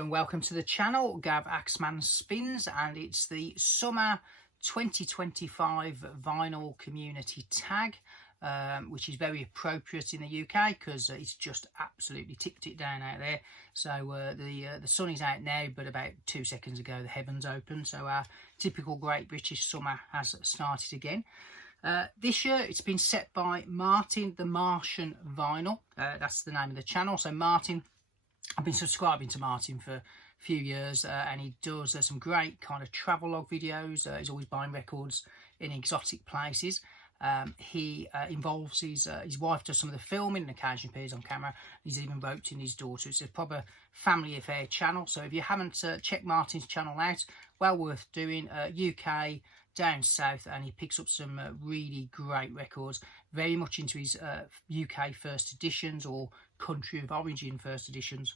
Hello and welcome to the channel, Gav Axeman Spins, and it's the summer 2025 vinyl community tag, which is very appropriate in the UK because it's just absolutely tipped it down out there. So the sun is out now, but about 2 seconds ago the heavens opened, so our typical Great British summer has started again. This year it's been set by Martin the Martian Vinyl. That's the name of the channel. So Martin, I've been subscribing to Martin for a few years, and he does some great kind of travel log videos. He's always buying records in exotic places. He involves his wife, does some of the filming and occasionally appears on camera. He's even roped in his daughter. It's a proper family affair channel. So if you haven't checked Martin's channel out, well worth doing. UK, down south, and he picks up some really great records, very much into his UK first editions or country of origin first editions,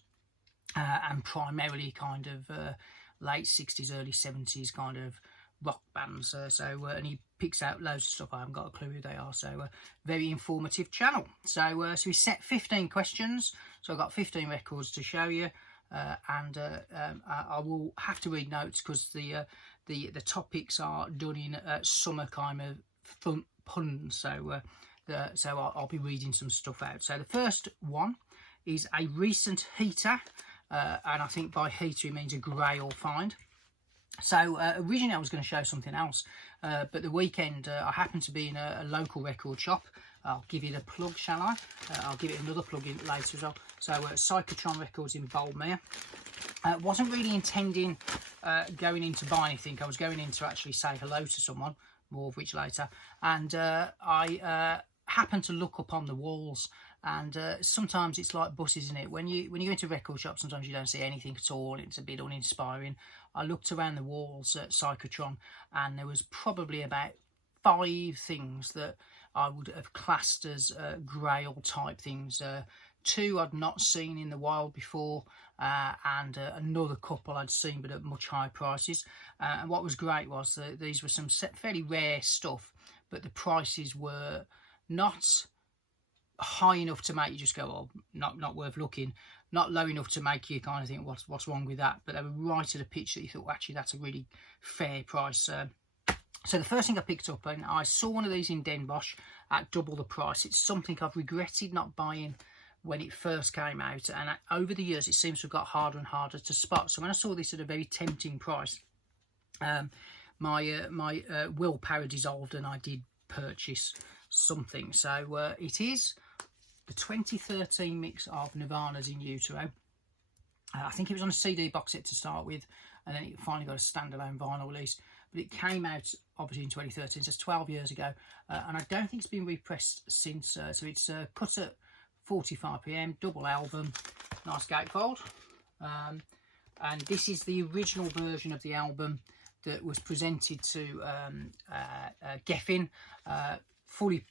and primarily kind of late 60s, early 70s kind of rock bands. And he picks out loads of stuff. I haven't got a clue who they are, so very informative channel. So we set 15 questions, so I've got 15 records to show you, and I will have to read notes because the topics are done in summer kind of fun puns, so I'll be reading some stuff out. So the first one is a recent heater, and I think by heater it means a grail find. So originally I was going to show something else, but the weekend I happened to be in a local record shop. I'll give it a plug, shall I? I'll give it another plug in later as well. So Psychotron Records in Boldmere. Wasn't really intending going in to buy anything. I was going in to actually say hello to someone, more of which later. And I happened to look up on the walls, and sometimes it's like buses, isn't it? When you go into a record shop, sometimes you don't see anything at all. It's a bit uninspiring. I looked around the walls at Psychotron, and there was probably about 5 things that I would have classed as grail type things. 2 I'd not seen in the wild before, and another couple I'd seen but at much higher prices. And what was great was that these were some fairly rare stuff, but the prices were not high enough to make you just go, oh, not worth looking, not low enough to make you kind of think what's wrong with that, but they were right at a pitch that you thought, well, actually that's a really fair price. So the first thing I picked up, and I saw one of these in Den Bosch at double the price. It's something I've regretted not buying when it first came out, and over the years it seems to have got harder and harder to spot. So when I saw this at a very tempting price, my willpower dissolved and I did purchase something. So it is the 2013 mix of Nirvana's In Utero. I think it was on a CD box set to start with, and then it finally got a standalone vinyl release. But it came out obviously in 2013, so it's 12 years ago, and I don't think it's been repressed since. So it's cut at 45pm, double album, nice gatefold, and this is the original version of the album that was presented to Geffen, fully,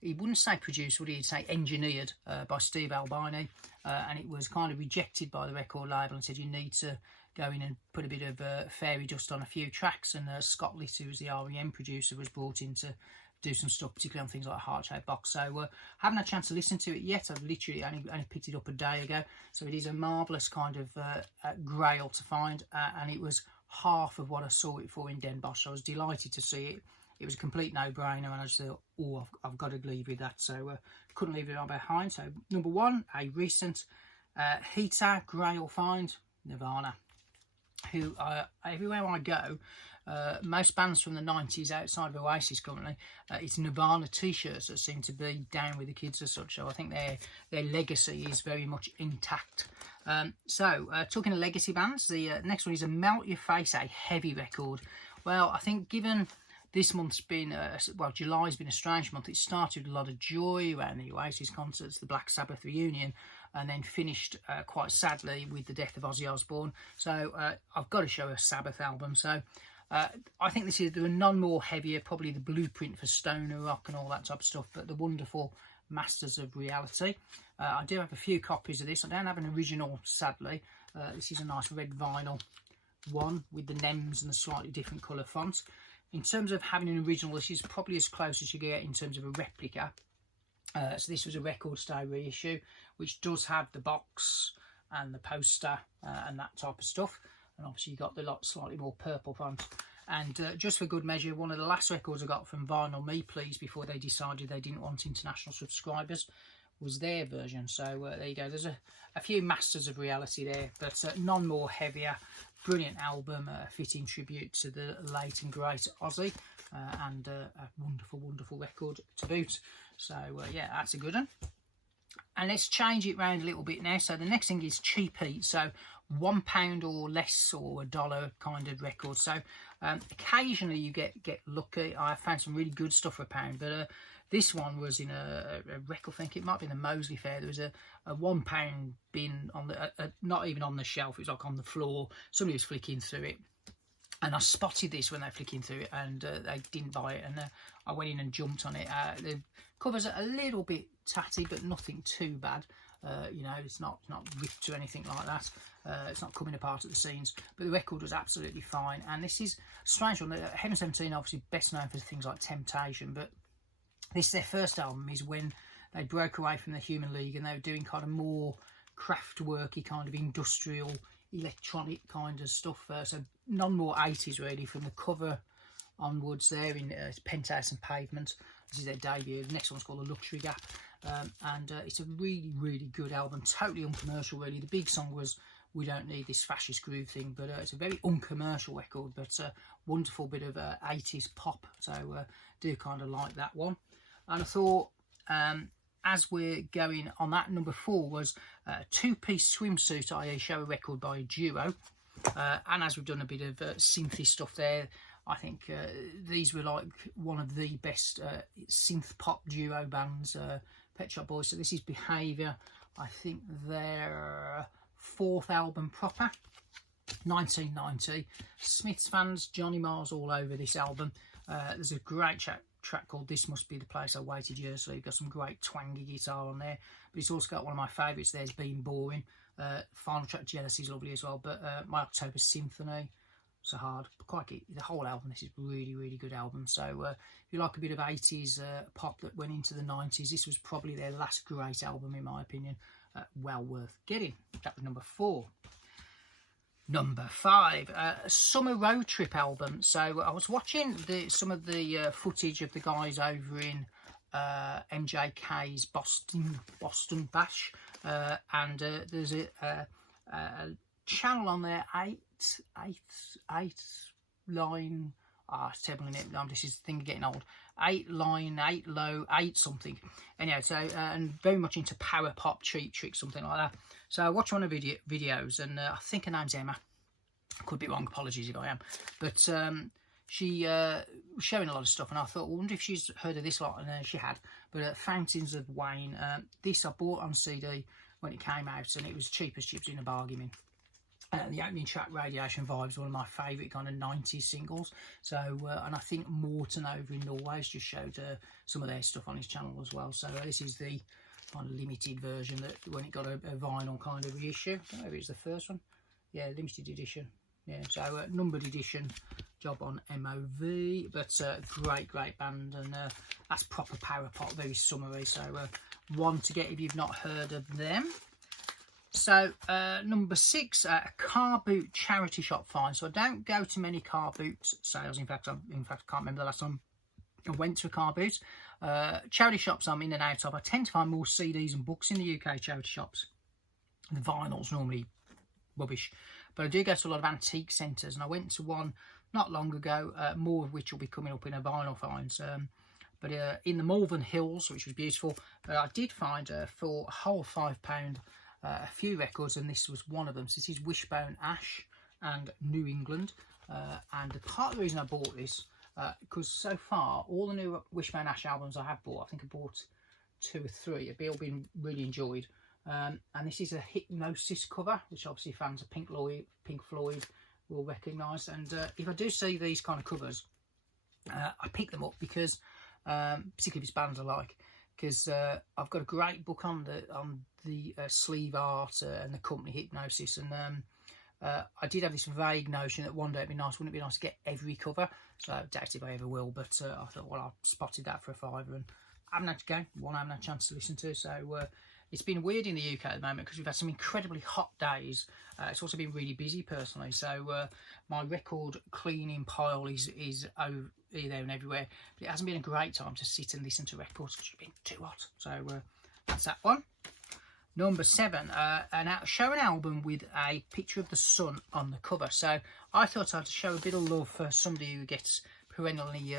he wouldn't say produced, would he? He'd say engineered by Steve Albini, and it was kind of rejected by the record label and said you need to go in and put a bit of fairy dust on a few tracks, and Scott Litt, who was the REM producer, was brought in to do some stuff, particularly on things like a heart-shaped box. So haven't had a chance to listen to it yet. I've literally only picked it up a day ago, so it is a marvellous kind of grail to find, and it was half of what I saw it for in Den Bosch. So I was delighted to see it. It was a complete no-brainer, and I just thought, oh, I've got to leave with that. So couldn't leave it on behind. So number 1, a recent heater grail find, Nirvana, who everywhere I go, most bands from the 90s outside of Oasis currently, it's Nirvana t-shirts that seem to be down with the kids as such. So I think their legacy is very much intact. Talking of legacy bands, the next one is a Melt Your Face, a heavy record. Well, I think given this month's been, July's been a strange month. It started with a lot of joy around the Oasis concerts, the Black Sabbath reunion, and then finished quite sadly with the death of Ozzy Osbourne. So I've got to show a Sabbath album. So I think there are none more heavier, probably the blueprint for stoner rock and all that type of stuff, but the wonderful Masters of Reality. I do have a few copies of this. I don't have an original, sadly. This is a nice red vinyl one with the NEMS and a slightly different colour font. In terms of having an original, this is probably as close as you get in terms of a replica. So this was a record style reissue, which does have the box and the poster and that type of stuff. And obviously you got the lot slightly more purple font. And just for good measure, one of the last records I got from Vinyl Me Please before they decided they didn't want international subscribers was their version. So there you go. There's a few masters of reality there, but none more heavier. Brilliant album, fitting tribute to the late and great Ozzy, and a wonderful, wonderful record to boot. So yeah, that's a good one. And let's change it round a little bit now. So the next thing is cheap heat. So £1 or less, or $1 kind of record. So occasionally you get lucky. I found some really good stuff for £1, but this one was in a record. I think it might be in the Moseley Fair. There was a £1 bin on the not even on the shelf. It was like on the floor. Somebody was flicking through it, and I spotted this when they were flicking through it, and they didn't buy it. And I went in and jumped on it. The covers are a little bit tatty, but nothing too bad. You know, it's not ripped or anything like that. It's not coming apart at the seams, but the record was absolutely fine. And this is a strange one. Heaven 17 obviously best known for things like Temptation, but this, their first album, is when they broke away from the Human League and they were doing kind of more craftworky, kind of industrial, electronic kind of stuff. So none more 80s really from the cover onwards there in Penthouse and Pavement. This is their debut. The next one's called The Luxury Gap. And it's a really, really good album. Totally uncommercial really. The big song was We Don't Need This Fascist Groove Thing, but it's a very uncommercial record, but a wonderful bit of 80s pop. So do kind of like that one. And I thought, as we're going on that, number 4 was a two-piece swimsuit, i.e. show a record by a duo. And as we've done a bit of synthy stuff there, I think these were like one of the best synth pop duo bands, Pet Shop Boys. So this is Behaviour. I think their 4th album proper, 1990. Smiths fans, Johnny Marr's all over this album. There's a great track called This Must Be the Place I Waited Years For. You've got some great twangy guitar on there, but it's also got one of my favourites. There's Been Boring. Final track Jealousy is lovely as well, but My October Symphony, so hard. Quite the whole album. This is really, really good album. So if you like a bit of 80s pop that went into the 90s, this was probably their last great album in my opinion. Well worth getting. That was number 4. Number 5, Summer Road Trip album. So I was watching some of the footage of the guys over in MJK's Boston Bash, and there's a channel on there, 8 line. It's terrible in it. This is the thing of getting old. 8 line, 8 low, 8 something. Anyhow, so and very much into power pop, Cheap Trick, something like that. So I watched one of videos, and I think her name's Emma. Could be wrong, apologies if I am. But she was showing a lot of stuff, and I thought, I wonder if she's heard of this lot, and she had. But Fountains of Wayne, this I bought on CD when it came out, and it was cheap as chips in a bargain bin. The opening track, Radiation Vibes, one of my favourite kind of 90s singles. So, and I think Morton over in Norway has just showed some of their stuff on his channel as well. So this is the kind of limited version that when it got a vinyl kind of reissue. Maybe it's the first one. Yeah, limited edition. Yeah, so numbered edition, job on MOV, but great band, and that's proper power pop, very summery. So one to get if you've not heard of them. So number 6, a car boot charity shop find. So I don't go to many car boot sales. In fact, I can't remember the last time I went to a car boot. Charity shops I'm in and out of. I tend to find more CDs and books in the UK charity shops. The vinyl's normally rubbish, but I do go to a lot of antique centres, and I went to one not long ago, more of which will be coming up in a vinyl finds. But in the Malvern Hills, which was beautiful, I did find for a whole £5 a few records, and this was one of them. So this is Wishbone Ash and New England, and the part of the reason I bought this, because so far all the new Wishbone Ash albums I have bought, I think I bought 2 or 3, have all been really enjoyed. And this is a Hypnosis cover, which obviously fans of Pink Floyd will recognise. And if I do see these kind of covers, I pick them up because, particularly if it's bands I like, because I've got a great book on the sleeve art and the company Hypnosis, and I did have this vague notion that one day it'd be nice, wouldn't it be nice to get every cover? So I doubt if I ever will, but I thought, well, I spotted that for a £5 and I haven't had to go, one I haven't had a chance to listen to, so It's been weird in the UK at the moment because we've had some incredibly hot days. It's also been really busy personally, so my record cleaning pile is over here, there and everywhere. But it hasn't been a great time to sit and listen to records because it's been too hot. So that's that one. Number 7, show an album with a picture of the sun on the cover. So I thought I'd show a bit of love for somebody who gets perennially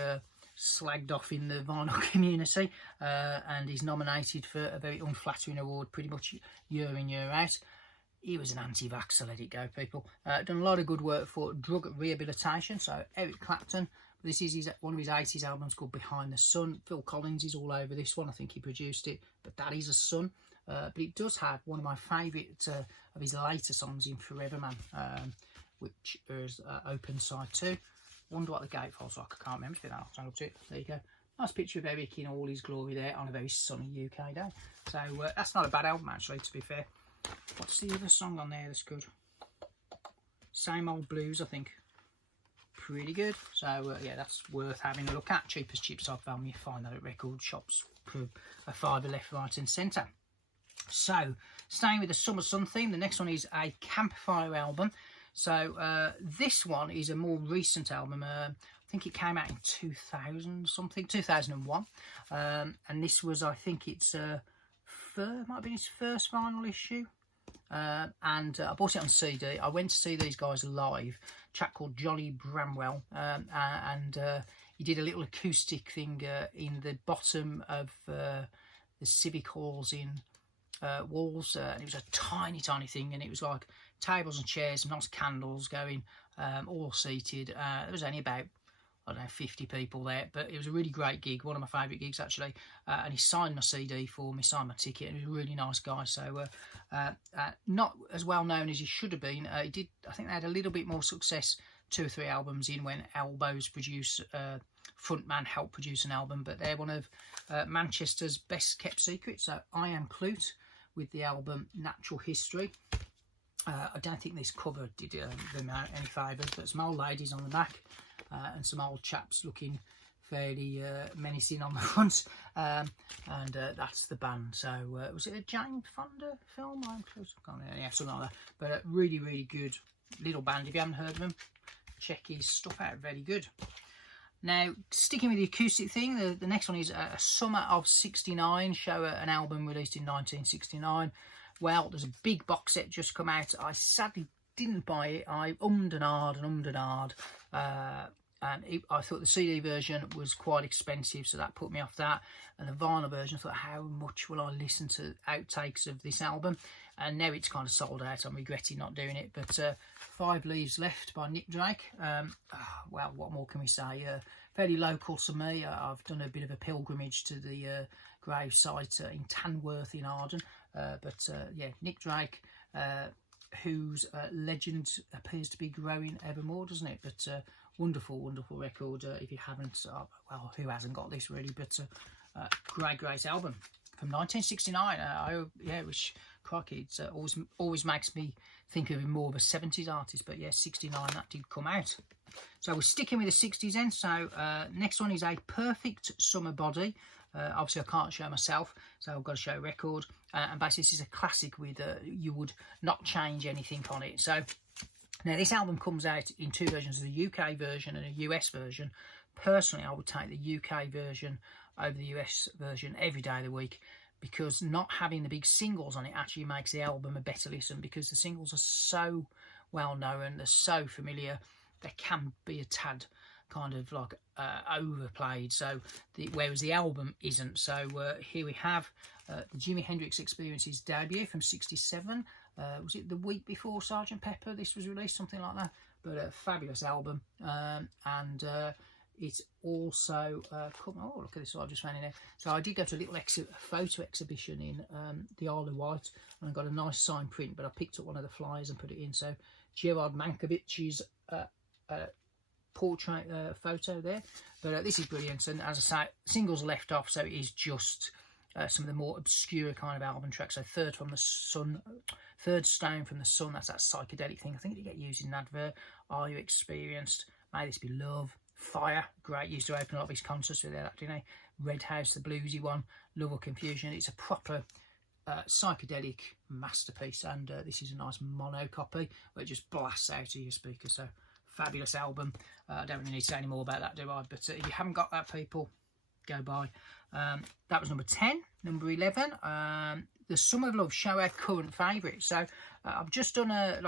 slagged off in the vinyl community and is nominated for a very unflattering award pretty much year in, year out. He was an anti-vaxxer, let it go, people. Done a lot of good work for drug rehabilitation. So Eric Clapton, this is one of his 80s albums called Behind the Sun. Phil Collins is all over this one. I think he produced it, but that is a sun. But it does have one of my favourite of his later songs in Forever Man, which is Open Side 2. Wonder what the gatefold's like. I can't remember. It's been that long. There you go. Nice picture of Eric in all his glory there on a very sunny UK day. So that's not a bad album, actually, to be fair. What's the other song on there that's good? Same Old Blues, I think. Pretty good. So yeah, that's worth having a look at. Cheapest chips type album. You find that at record shops for a £5 left, right and centre. So staying with the summer sun theme, the next one is a Campfire album. So this one is a more recent album. I think it came out in 2001. And this was, I think it's might have been his first vinyl issue. And I bought it on CD. I went to see these guys live. A chap called Johnny Bramwell, and he did a little acoustic thing in the bottom of the Civic Halls in Walls, and it was a tiny thing, and it was like tables and chairs and nice candles going, all seated. There was only about, I don't know, 50 people there, but it was a really great gig, one of my favourite gigs actually. And he signed my CD for me, signed my ticket, and he was a really nice guy. So not as well known as he should have been. He did, I think they had a little bit more success 2 or 3 albums in when Elbows produce frontman helped produce an album, but they're one of Manchester's best kept secrets. So I Am Clute with the album Natural History. I don't think this cover did them any favours, but some old ladies on the back and some old chaps looking fairly menacing on the front, and that's the band. So was it a Jane Fonda film? I'm close. I can't remember. Yeah, something like that. But really good little band. If you haven't heard of them, check his stuff out. Very good. Now, sticking with the acoustic thing, the next one is a Summer of '69, show an album released in 1969. Well, there's a big box set just come out. I sadly didn't buy it. I ummed and ahed. I thought the CD version was quite expensive, so that put me off that. And the vinyl version, I thought, how much will I listen to outtakes of this album? And now it's kind of sold out. I'm regretting not doing it. But 5 Leaves Left by Nick Drake. Well, what more can we say? Fairly local to me. I've done a bit of a pilgrimage to the gravesite in Tanworth in Arden. Yeah, Nick Drake, whose legend appears to be growing ever more, doesn't it? But wonderful record. If you haven't, well, who hasn't got this really? But great album from 1969. Which crikey, it's always makes me think of him more of a 70s artist. But yeah, 69 that did come out. So we're sticking with the 60s then. So next one is A Perfect Summer Body. Obviously I can't show myself, so I've got to show a record, and basically this is a classic with you would not change anything on it. So now this album comes out in 2 versions, the UK version and a US version. Personally, I would take the UK version over the US version every day of the week, because not having the big singles on it actually makes the album a better listen, because the singles are so well known, they're so familiar, they can be a tad kind of like overplayed, so whereas the album isn't. So here we have the Jimi Hendrix Experience's debut from '67. Was it the week before Sgt. Pepper this was released, something like that? But a fabulous album, and it's also oh, look at this, what I've just found in there. So I did go to a little photo exhibition in the Isle of Wight, and I got a nice signed print, but I picked up one of the flyers and put it in. So Gerard Mankovic's portrait photo there. But this is brilliant, and as I say, singles left off, so it is just some of the more obscure kind of album tracks. So Third Stone from the Sun, that's that psychedelic thing. I think it get used in an advert. Are You Experienced? May This Be Love. Fire, great, used to open a lot of his concerts with that, didn't he? Red House, the bluesy one. Love or Confusion. It's a proper psychedelic masterpiece, and this is a nice mono copy where it just blasts out of your speaker. So fabulous album. I don't really need to say any more about that, do I? But if you haven't got that, people, go buy. That was number 10. Number 11, The Summer of Love, Shoutout current favourite. So I've just done a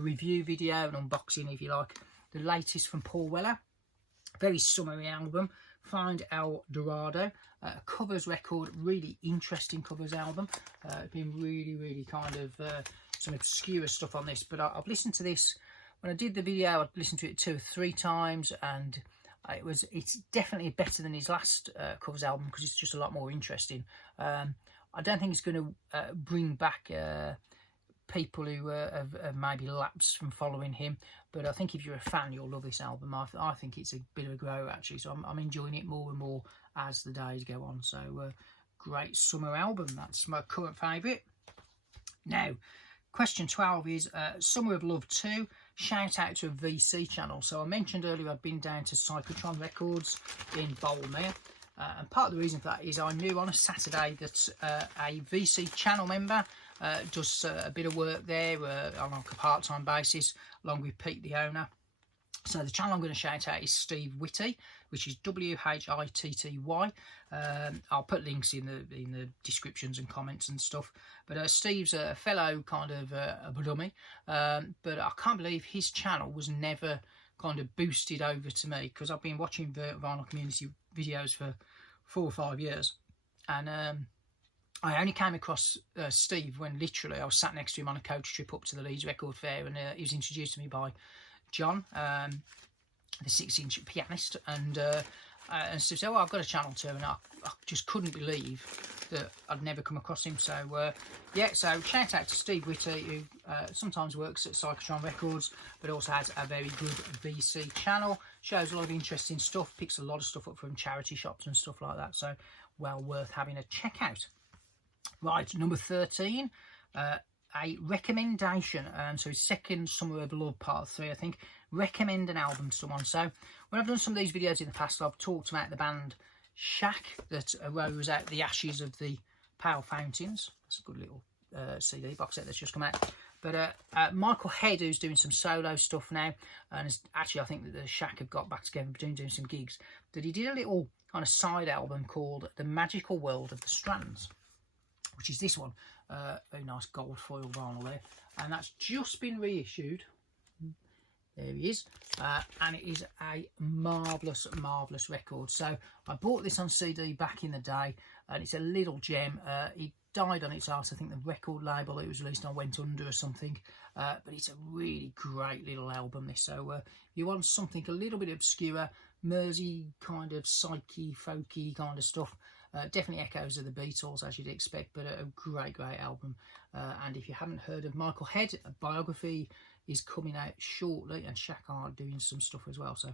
review video, an unboxing if you like, the latest from Paul Weller. Very summery album. Find El Dorado. Covers record, really interesting covers album. It's been really kind of some obscure stuff on this, but I've listened to this. When I did the video, I listened to it 2 or 3 times, and it's definitely better than his last covers album because it's just a lot more interesting. I don't think it's going to bring back people who have maybe lapsed from following him, but I think if you're a fan, you'll love this album. I think it's a bit of a grower actually, so I'm enjoying it more and more as the days go on. So great summer album. That's my current favourite. Now, question 12 is Summer of Love 2, shout out to a VC channel. So I mentioned earlier I'd been down to Cyclotron Records in Boulmere. And part of the reason for that is I knew on a Saturday that a VC channel member does a bit of work there on like a part-time basis, along with Pete, the owner. So the channel I'm going to shout out is Steve Whitty, which is Whitty. I'll put links in the descriptions and comments and stuff. But Steve's a fellow kind of a dummy, but I can't believe his channel was never kind of boosted over to me, because I've been watching vinyl community videos for 4 or 5 years, and I only came across Steve when literally I was sat next to him on a coach trip up to the Leeds Record Fair, and he was introduced to me by John, the 6-inch pianist, and Steve said, "Oh, I've got a channel too," and I just couldn't believe that I'd never come across him. So yeah, so shout out to Steve Whitty, who sometimes works at Cyclotron Records, but also has a very good VC channel, shows a lot of interesting stuff, picks a lot of stuff up from charity shops and stuff like that, so well worth having a check out. Right, number 13, a recommendation, and so his second Summer of Love part 3, I think. Recommend an album to someone. So when I've done some of these videos in the past, I've talked about the band Shack that arose out the ashes of the Pale Fountains. That's a good little CD box set that's just come out. But Michael Head, who's doing some solo stuff now, and actually I think that the Shack have got back together doing some gigs, that he did a little kind of side album called The Magical World of the Strands, which is this one. Very nice gold foil vinyl there, and that's just been reissued. There he is, and it is a marvellous record. So I bought this on CD back in the day, and it's a little gem. It died on its arse. I think the record label it was released on went under or something, but it's a really great little album this. So if you want something a little bit obscure, Mersey kind of psyche folky kind of stuff, definitely echoes of the Beatles as you'd expect, but a great album. And if you haven't heard of Michael Head, a biography is coming out shortly, and Shack are doing some stuff as well, so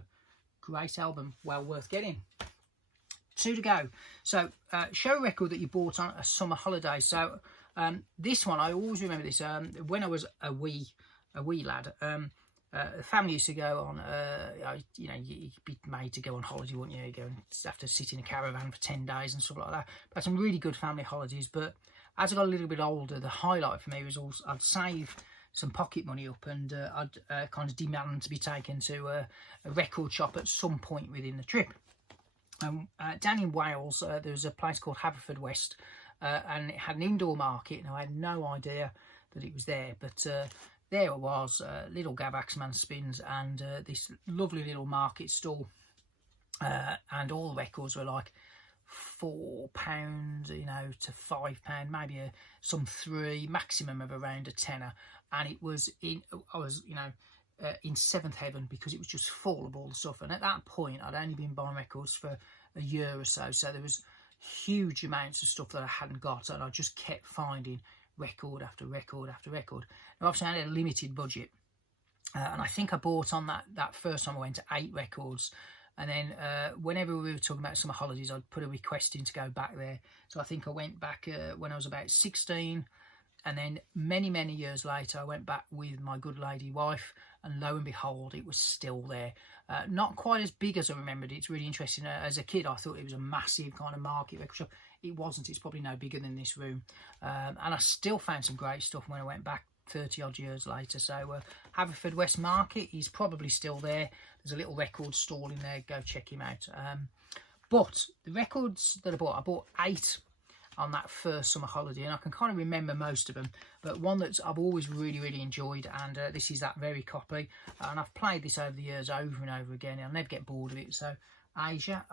great album, well worth getting. 2 to go. So show record that you bought on a summer holiday. So this one, I always remember this, when I was a wee lad, the family used to go on, you know, you'd be made to go on holiday, wouldn't you? You go and have to sit in a caravan for 10 days and stuff like that. But some really good family holidays. But as I got a little bit older, the highlight for me was also I'd save some pocket money up, and I'd kind of demand to be taken to a record shop at some point within the trip. Down in Wales, there was a place called Averford West, and it had an indoor market, and I had no idea that it was there, but there it was, little Gav Axman spins, and this lovely little market stall, and all the records were like £4, you know, to £5, maybe some 3, maximum of around a tenner. And it was I was, you know, in seventh heaven, because it was just full of all the stuff. And at that point, I'd only been buying records for a year or so, so there was huge amounts of stuff that I hadn't got, and I just kept finding record after record after record. Now, obviously, I had a limited budget, and I think I bought on that first time I went to 8 records. And then whenever we were talking about summer holidays, I'd put a request in to go back there. So I think I went back when I was about 16, And then many years later, I went back with my good lady wife, and lo and behold, it was still there. Not quite as big as I remembered. It's really interesting. As a kid, I thought it was a massive kind of market record shop. It wasn't. It's probably no bigger than this room. And I still found some great stuff when I went back 30 odd years later. So Averford West Market is probably still there. There's a little record stall in there. Go check him out. But the records that I bought 8 on that first summer holiday, and I can kind of remember most of them, but one that I've always really enjoyed, and this is that very copy, and I've played this over the years over and over again, and I'll never get bored of it. So Asia,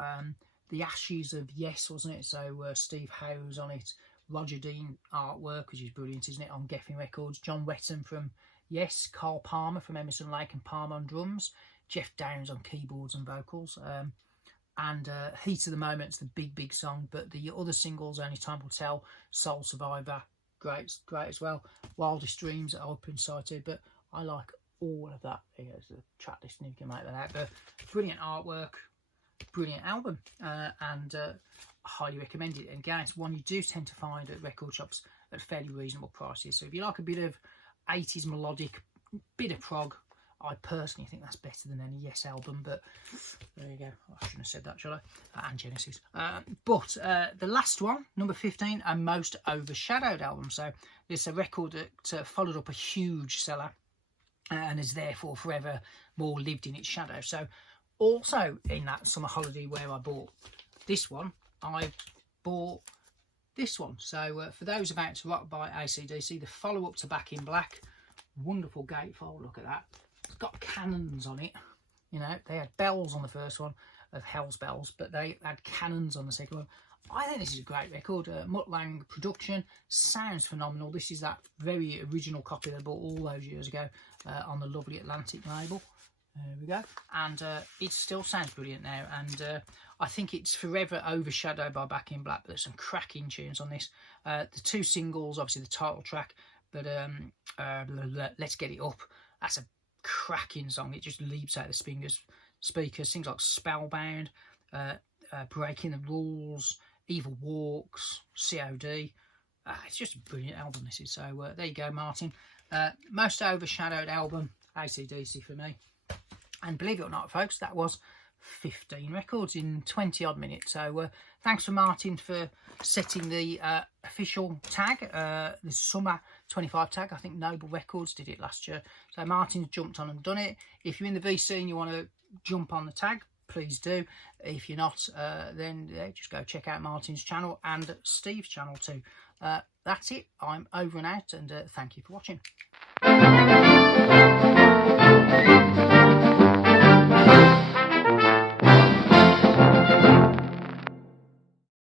The Ashes of Yes, wasn't it? So Steve Howe's on it, Roger Dean artwork, which is brilliant, isn't it, on Geffen Records, John Wetton from Yes, Carl Palmer from Emerson, Lake and Palmer on drums, Jeff Downs on keyboards and vocals, and Heat of the Moment's the big song, but the other singles, Only Time Will Tell, Soul Survivor, great as well, Wildest Dreams, Open Sighted, but I like all of that. Here's the track listing, you can make that out. But brilliant artwork, brilliant album, and I highly recommend it. And again, it's one you do tend to find at record shops at fairly reasonable prices. So if you like a bit of 80s melodic, bit of prog, I personally think that's better than any Yes album, but there you go. I shouldn't have said that, shall I? And Genesis. But the last one, number 15, a most overshadowed album. So it's a record that followed up a huge seller and has therefore forever more lived in its shadow. So also in that summer holiday where I bought this one, I bought this one. So for those about to rock by AC/DC, the follow-up to Back in Black, wonderful gatefold, look at that. It's got cannons on it, you know. They had bells on the first one of Hell's Bells, but they had cannons on the second one. I think this is a great record. Mutt Lang production, sounds phenomenal. This is that very original copy they bought all those years ago on the lovely Atlantic label. There we go. And it still sounds brilliant now, and I think it's forever overshadowed by Back in Black, but there's some cracking tunes on this. The 2 singles, obviously the title track, but Let's Get It Up, that's a cracking song. It just leaps out the speakers, things like Spellbound, Breaking the Rules, Evil Walks, COD. It's just a brilliant album, this is. So there you go, Martin. Most overshadowed album, AC/DC for me. And believe it or not, folks, that was 15 records in 20 odd minutes. So thanks for Martin for setting the official tag, the summer 25 tag. I think Noble Records did it last year, so Martin's jumped on and done it. If you're in the VC and you want to jump on the tag, please do. If you're not, then just go check out Martin's channel and Steve's channel too. That's it. I'm over and out, and thank you for watching.